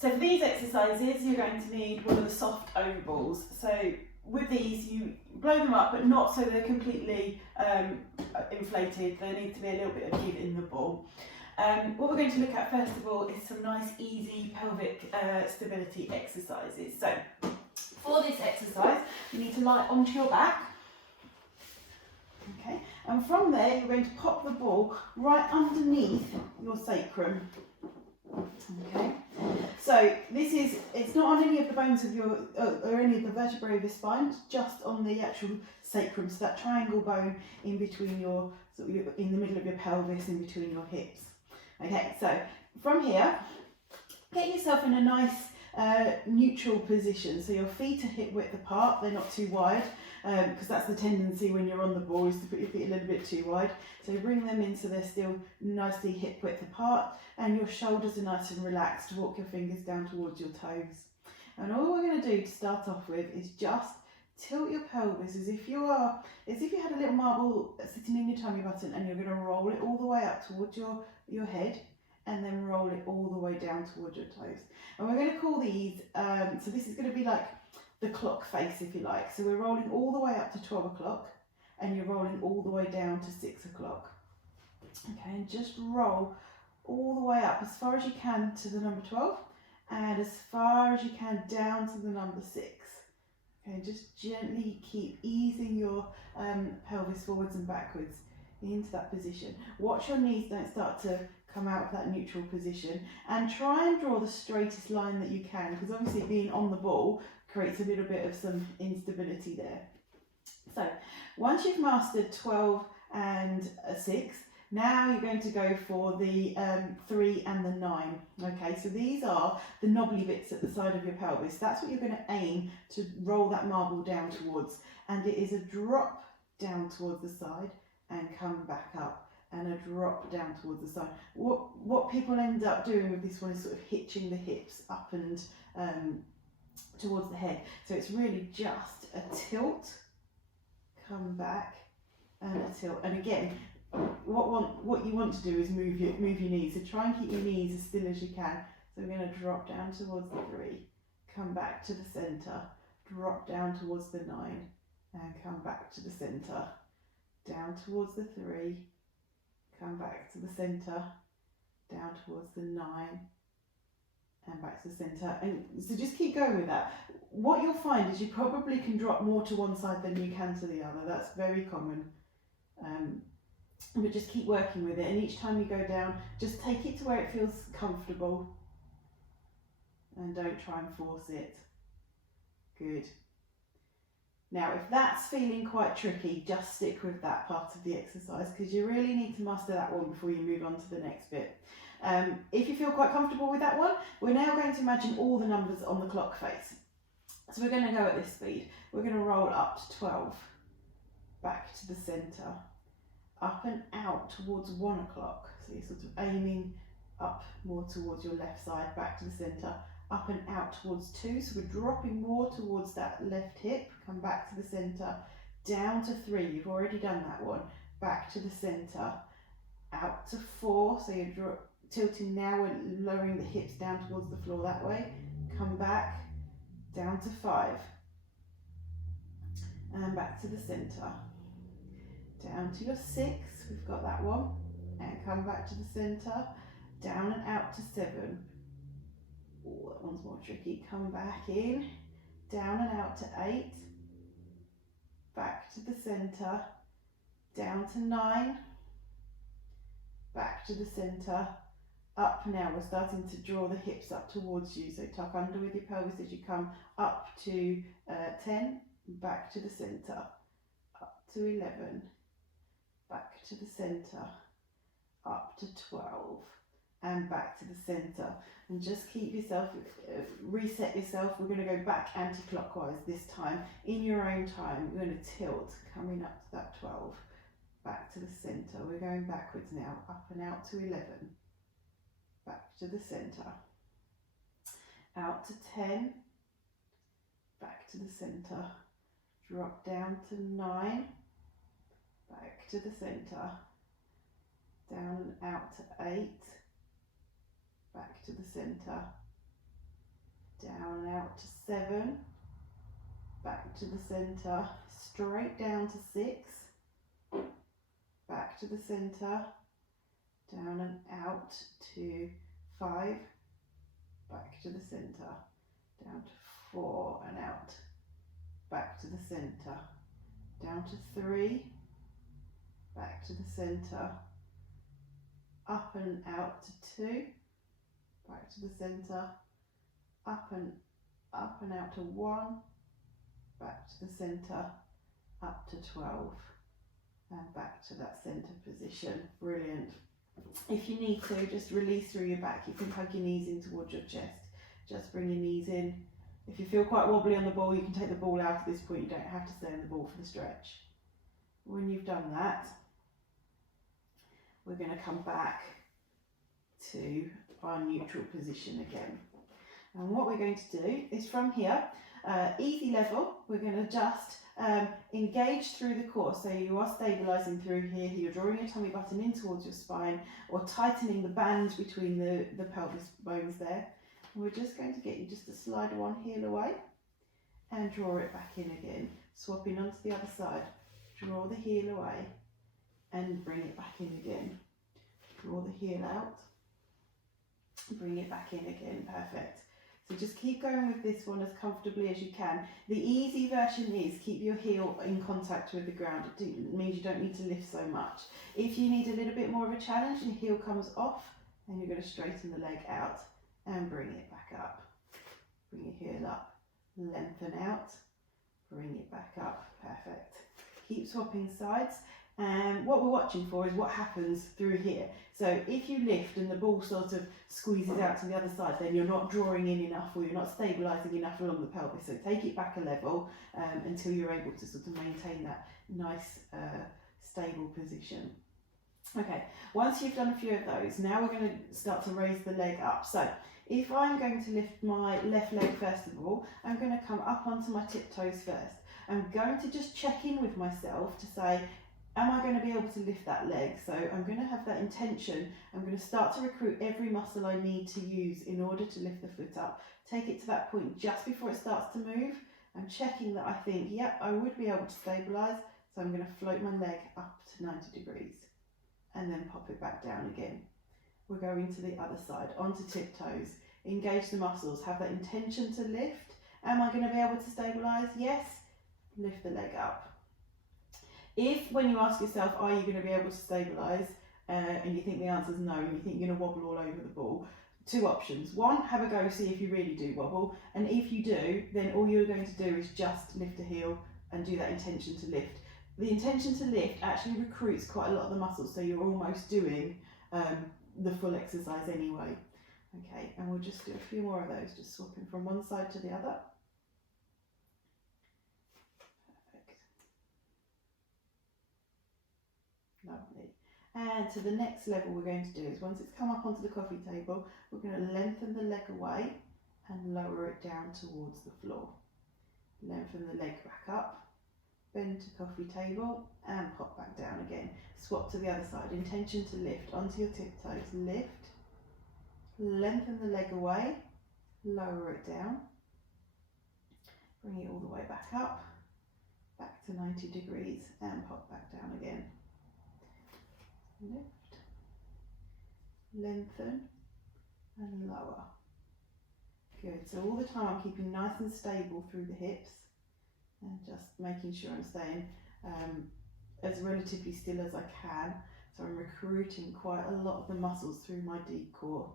So for these exercises, you're going to need one of the soft ovals. So with these, you blow them up, but not so they're completely inflated. There needs to be a little bit of give in the ball. What we're going to look at first of all is some nice easy pelvic stability exercises. So for this exercise, you need to lie onto your back. Okay, and from there you're going to pop the ball right underneath your sacrum. Okay, so it's not on any of the bones of your, or any of the vertebrae of your spine, it's just on the actual sacrum, so that triangle bone in between your, in the middle of your pelvis, in between your hips. Okay, so from here, get yourself in a nice neutral position, so your feet are hip width apart, they're not too wide, because that's the tendency when you're on the ball, is to put your feet a little bit too wide. So bring them in so they're still nicely hip width apart, and your shoulders are nice and relaxed. Walk your fingers down towards your toes. And all we're going to do to start off with is just tilt your pelvis as if you had a little marble sitting in your tummy button, and you're going to roll it all the way up towards your head, and then roll it all the way down towards your toes. And we're going to call these, so this is going to be like the clock face, if you like. So we're rolling all the way up to 12 o'clock, and you're rolling all the way down to 6 o'clock. Okay, and just roll all the way up as far as you can to the number 12, and as far as you can down to the number 6. Okay, just gently keep easing your pelvis forwards and backwards into that position. Watch your knees don't start to come out of that neutral position, and try and draw the straightest line that you can, because obviously being on the ball creates a little bit of some instability there. So once you've mastered 12 and 6, now you're going to go for the 3 and the 9. Okay, so these are the knobbly bits at the side of your pelvis. That's what you're going to aim to roll that marble down towards, and it is a drop down towards the side and come back up, and a drop down towards the side. What people end up doing with this one is sort of hitching the hips up and towards the head. So it's really just a tilt, come back, and a tilt. And again, what you want to do is move your knees. So try and keep your knees as still as you can. So we're going to drop down towards the 3, come back to the centre, drop down towards the 9, and come back to the centre, down towards the 3, come back to the centre, down towards the 9, and back to the centre. And so just keep going with that. What you'll find is you probably can drop more to one side than you can to the other. That's very common. But just keep working with it, and each time you go down, just take it to where it feels comfortable, and don't try and force it. Good. Now, if that's feeling quite tricky, just stick with that part of the exercise, because you really need to master that one before you move on to the next bit. If you feel quite comfortable with that one, we're now going to imagine all the numbers on the clock face. So we're going to go at this speed. We're going to roll up to 12, back to the centre, up and out towards 1 o'clock. So you're sort of aiming up more towards your left side, back to the centre, up and out towards 2. So we're dropping more towards that left hip, come back to the centre, down to 3. You've already done that one. Back to the centre, out to 4. So you're tilting now and lowering the hips down towards the floor that way. Come back, down to 5. And back to the centre. Down to your 6, we've got that one, and come back to the centre, down and out to 7. Oh, that one's more tricky. Come back in, down and out to 8, back to the centre, down to 9, back to the centre, up now. We're starting to draw the hips up towards you, so tuck under with your pelvis as you come up to 10, back to the centre, up to 11, back to the centre, up to 12, and back to the centre. And just keep yourself, reset yourself. We're going to go back anti-clockwise this time, in your own time. We're going to tilt, coming up to that 12, back to the centre. We're going backwards now, up and out to 11, back to the centre, out to 10, back to the centre, drop down to 9, back to the centre, down and out to 8, back to the centre, down and out to 7, back to the centre, straight down to 6, back to the centre, down and out to 5, back to the centre, down to 4 and out, back to the centre, down to 3, back to the centre, up and out to 2, back to the centre, up and out to 1, back to the centre, up to 12, and back to that centre position. Brilliant. If you need to, just release through your back. You can hug your knees in towards your chest. Just bring your knees in. If you feel quite wobbly on the ball, you can take the ball out at this point. You don't have to stay on the ball for the stretch. When you've done that, we're going to come back to our neutral position again. And what we're going to do is from here, easy level, we're going to just engage through the core. So you are stabilising through here, you're drawing your tummy button in towards your spine or tightening the band between the pelvis bones there. And we're just going to get you just to slide one heel away and draw it back in again. Swapping onto the other side. Draw the heel away and bring it back in again. Draw the heel out, bring it back in again. Perfect. So just keep going with this one as comfortably as you can. The easy version is keep your heel in contact with the ground. It means you don't need to lift so much. If you need a little bit more of a challenge, your heel comes off and you're going to straighten the leg out and bring it back up. Bring your heel up, lengthen out, bring it back up. Perfect. Keep swapping sides. And what we're watching for is what happens through here. So if you lift and the ball sort of squeezes out to the other side, then you're not drawing in enough or you're not stabilising enough along the pelvis. So take it back a level until you're able to sort of maintain that nice stable position. Okay, once you've done a few of those, now we're going to start to raise the leg up. So if I'm going to lift my left leg first of all, I'm going to come up onto my tiptoes first. I'm going to just check in with myself to say, am I going to be able to lift that leg? So I'm going to have that intention. I'm going to start to recruit every muscle I need to use in order to lift the foot up. Take it to that point just before it starts to move. I'm checking that I think, yep, I would be able to stabilise. So I'm going to float my leg up to 90 degrees and then pop it back down again. We're going to the other side, onto tiptoes. Engage the muscles, have that intention to lift. Am I going to be able to stabilise? Yes. Lift the leg up. If, when you ask yourself, are you going to be able to stabilise, and you think the answer is no, and you think you're going to wobble all over the ball, two options. One, have a go, see if you really do wobble, and if you do, then all you're going to do is just lift a heel and do that intention to lift. The intention to lift actually recruits quite a lot of the muscles, so you're almost doing the full exercise anyway. Okay, and we'll just do a few more of those, just swapping from one side to the other. Lovely. And to the next level we're going to do is once it's come up onto the coffee table, we're going to lengthen the leg away and lower it down towards the floor. Lengthen the leg back up, bend to coffee table and pop back down again. Swap to the other side. Intention to lift onto your tiptoes. Lift, lengthen the leg away, lower it down, bring it all the way back up, back to 90 degrees and pop back down again. Lift, lengthen and lower. Good, so all the time I'm keeping nice and stable through the hips and just making sure I'm staying as relatively still as I can. So I'm recruiting quite a lot of the muscles through my deep core.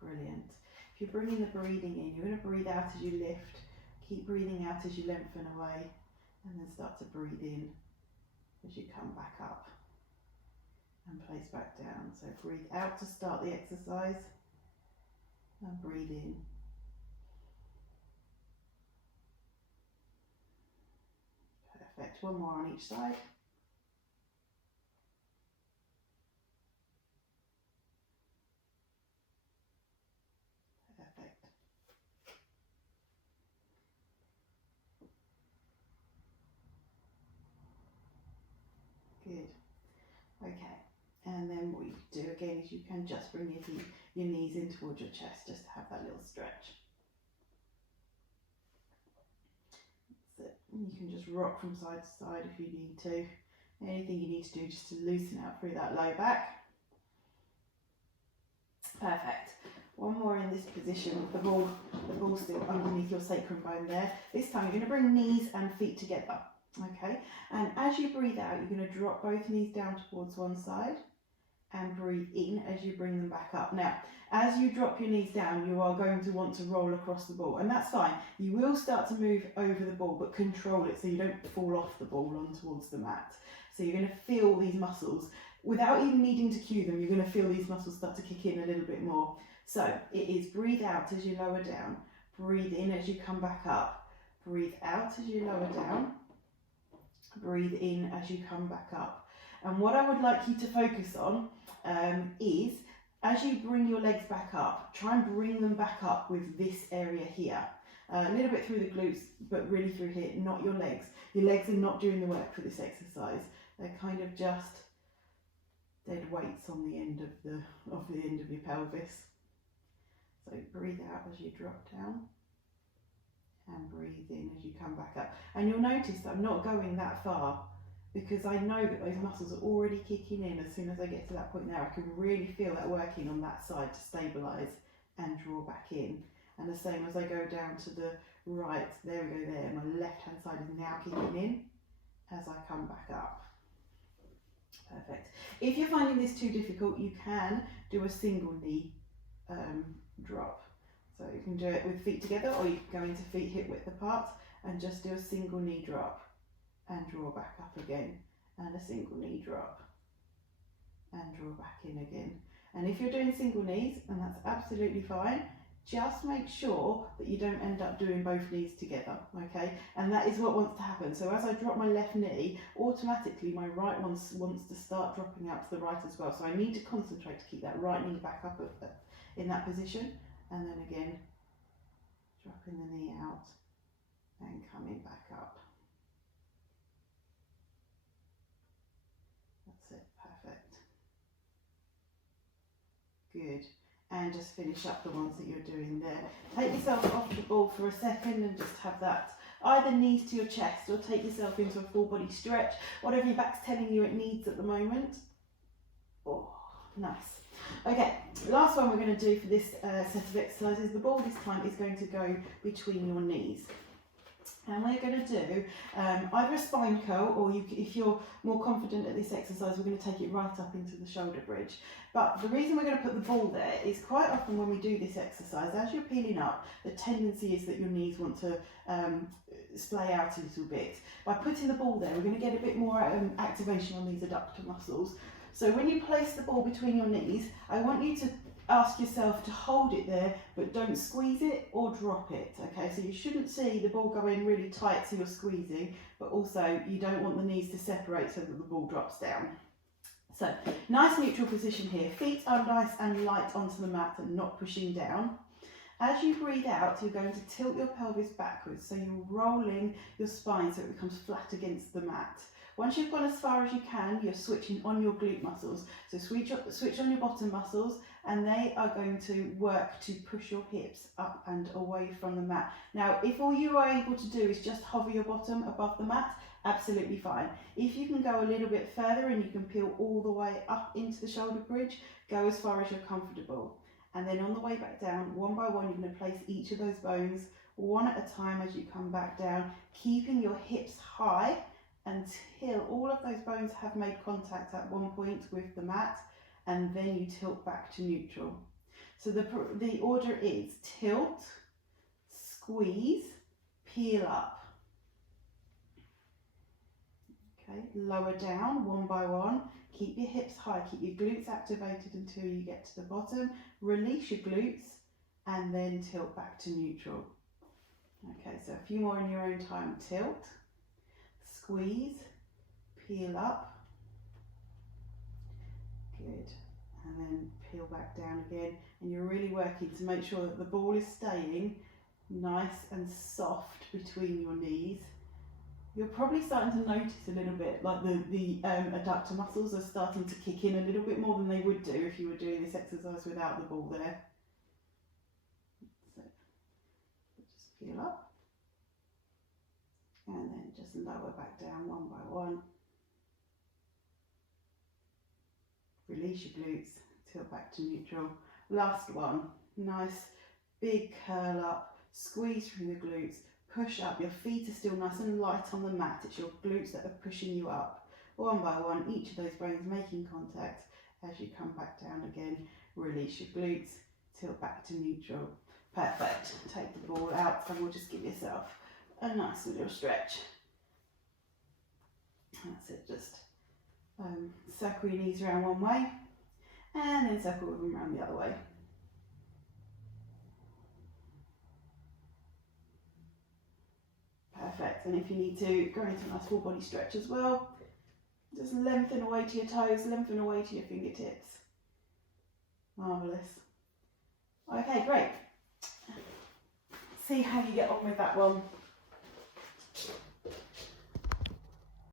Brilliant. If you're bringing the breathing in, you're going to breathe out as you lift. Keep breathing out as you lengthen away and then start to breathe in as you come back up and place back down. So breathe out to start the exercise and breathe in. Perfect. One more on each side. Perfect. Good. Okay. And then what you can do again is you can just bring your knees in towards your chest just to have that little stretch. That's it. You can just rock from side to side if you need to. Anything you need to do just to loosen out through that low back. Perfect. One more in this position with the ball still underneath your sacrum bone there. This time you're going to bring knees and feet together. Okay, and as you breathe out, you're going to drop both knees down towards one side and breathe in as you bring them back up. Now, as you drop your knees down, you are going to want to roll across the ball, and that's fine. You will start to move over the ball, but control it so you don't fall off the ball on towards the mat. So you're going to feel these muscles. Without even needing to cue them, you're going to feel these muscles start to kick in a little bit more. So it is breathe out as you lower down, breathe in as you come back up, breathe out as you lower down, breathe in as you come back up. And what I would like you to focus on is as you bring your legs back up, try and bring them back up with this area here. A little bit through the glutes, but really through here, not your legs. Your legs are not doing the work for this exercise. They're kind of just dead weights on the end of your pelvis. So breathe out as you drop down and breathe in as you come back up. And you'll notice that I'm not going that far because I know that those muscles are already kicking in. As soon as I get to that point there, I can really feel that working on that side to stabilise and draw back in. And the same as I go down to the right, there we go there, my left hand side is now kicking in as I come back up. Perfect. If you're finding this too difficult, you can do a single knee drop. So you can do it with feet together, or you can go into feet hip width apart and just do a single knee drop and draw back up again, and a single knee drop and draw back in again. And if you're doing single knees, and that's absolutely fine, just make sure that you don't end up doing both knees together, okay? And that is what wants to happen. So as I drop my left knee, automatically my right one wants to start dropping out to the right as well. So I need to concentrate to keep that right knee back up in that position. And then again, dropping the knee out and coming back up. That's it, perfect. Good. And just finish up the ones that you're doing there. Take yourself off the ball for a second and just have that either knees to your chest, or take yourself into a full body stretch, whatever your back's telling you it needs at the moment. Oh, nice. Okay, last one we're going to do for this set of exercises. The ball this time is going to go between your knees. And we're going to do either a spine curl, or if you're more confident at this exercise, we're going to take it right up into the shoulder bridge. But the reason we're going to put the ball there is quite often when we do this exercise, as you're peeling up, the tendency is that your knees want to splay out a little bit. By putting the ball there, we're going to get a bit more activation on these adductor muscles. So when you place the ball between your knees, I want you to ask yourself to hold it there, but don't squeeze it or drop it, okay? So you shouldn't see the ball go in really tight so you're squeezing, but also you don't want the knees to separate so that the ball drops down. So, nice neutral position here. Feet are nice and light onto the mat and not pushing down. As you breathe out, you're going to tilt your pelvis backwards, so you're rolling your spine so it becomes flat against the mat. Once you've gone as far as you can, you're switching on your glute muscles. So switch on your bottom muscles, and they are going to work to push your hips up and away from the mat. Now, if all you are able to do is just hover your bottom above the mat, absolutely fine. If you can go a little bit further and you can peel all the way up into the shoulder bridge, go as far as you're comfortable. And then on the way back down, one by one, you're going to place each of those bones one at a time as you come back down, keeping your hips high until all of those bones have made contact at one point with the mat, and then you tilt back to neutral. So the order is tilt, squeeze, peel up. Okay, lower down one by one. Keep your hips high, keep your glutes activated until you get to the bottom. Release your glutes and then tilt back to neutral. Okay, so a few more in your own time. Tilt, squeeze, peel up. Good. And then peel back down again. And you're really working to make sure that the ball is staying nice and soft between your knees. you're probably starting to notice a little bit like the adductor muscles are starting to kick in a little bit more than they would do if you were doing this exercise without the ball there. So just feel up and then just lower back down one by one. Release your glutes, tilt back to neutral. Last one, nice big curl up, squeeze through the glutes, push up. Your feet are still nice and light on the mat. It's your glutes that are pushing you up. One by one, each of those bones making contact. As you come back down again, release your glutes, tilt back to neutral. Perfect. Take the ball out and we'll just give yourself a nice little stretch. That's it, just circle your knees around one way and then circle them around the other way. Perfect. And if you need to go into a nice full body stretch as well, just lengthen away to your toes, lengthen away to your fingertips. Marvellous. Okay, great. See how you get on with that one.